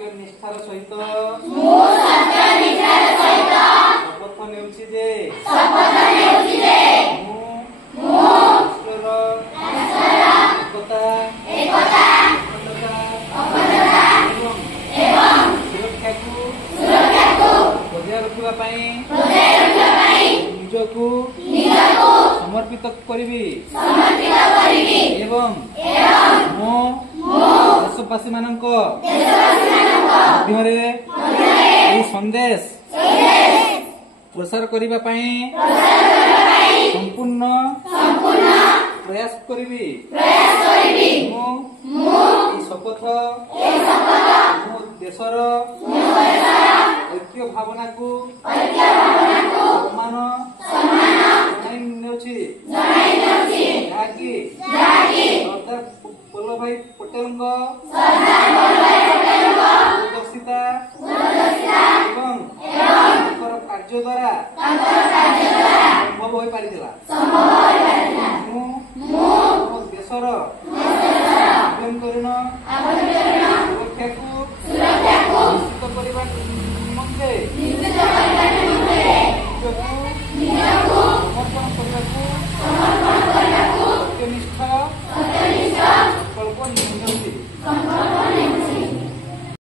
ନିଷ୍ଠାର ସହିତ ଶପଥ ନେଉଛି ଯେ ମୁଁ ରାଷ୍ଟ୍ରର ଏକତା ଏବଂ ସୁରକ୍ଷାକୁ ବଜାୟ ରଖିବା ପାଇଁ ନିଜକୁ ସମର୍ପିତ କରିବି ଏବଂ ମୁଁ ଦେଶବାସୀ ମାନଙ୍କ ମଧ୍ୟରେ ଏହି ସନ୍ଦେଶ ପ୍ରସାର କରିବା ପାଇଁ ସମ୍ପୂର୍ଣ୍ଣ ପ୍ରୟାସ କରିବି। ମୁଁ ଏହି ଶପଥ ମୋ ଦେଶର ଐକ୍ୟ ଭାବନାକୁ ସମ୍ମାନ ଜଣାଇ ନେଉଛି ଯାହାକି ସର୍ଦ୍ଦାର ବଲ୍ଲଭଭାଇ ପଟେଲଙ୍କ ଦୂରଦର୍ଶିତା ଏବଂ ତାଙ୍କର କାର୍ଯ୍ୟ ଦ୍ୱାରା ସମ୍ଭବ ହୋଇପାରିଥିଲା। ମୁଁ ମୋ ଦେଶର